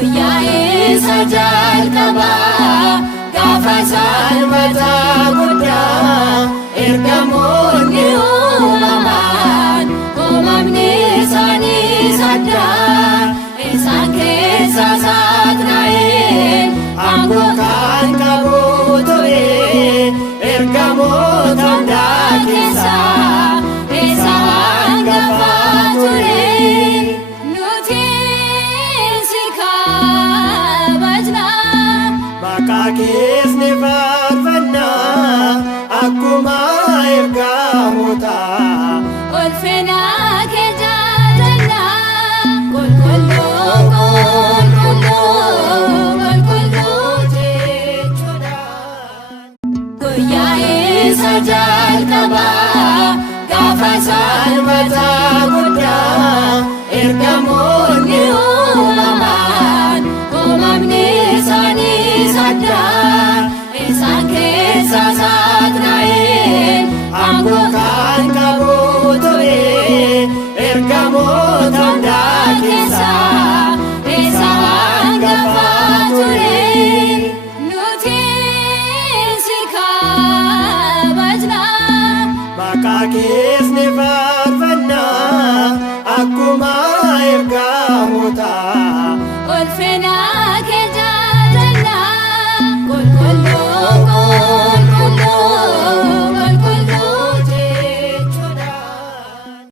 Guyyaa jalqabaa gaafa sanbata guddaa ergamoonni uumamaan uumamni isaaniis addaa isaan keessa Saatnaa'el aangoo kan qabu ture ergamoota hundaa keessaa isa hangafa ture. Keesni faarfannaa akkuma ergamoota ulfina kee jaallannaa qulqulluu qulqulluu qulqulluu jechuudha. Guyyaa jalqabaa gaafa sanbata guddaa ergamoonni uumamaan uumamni isaaniis addaa isaan keessa Saatnaa'el aangoo kan qabu ture ergamoota hundaa keessaa isa hangafa ture. Nuti si kabajna maqaa kees ni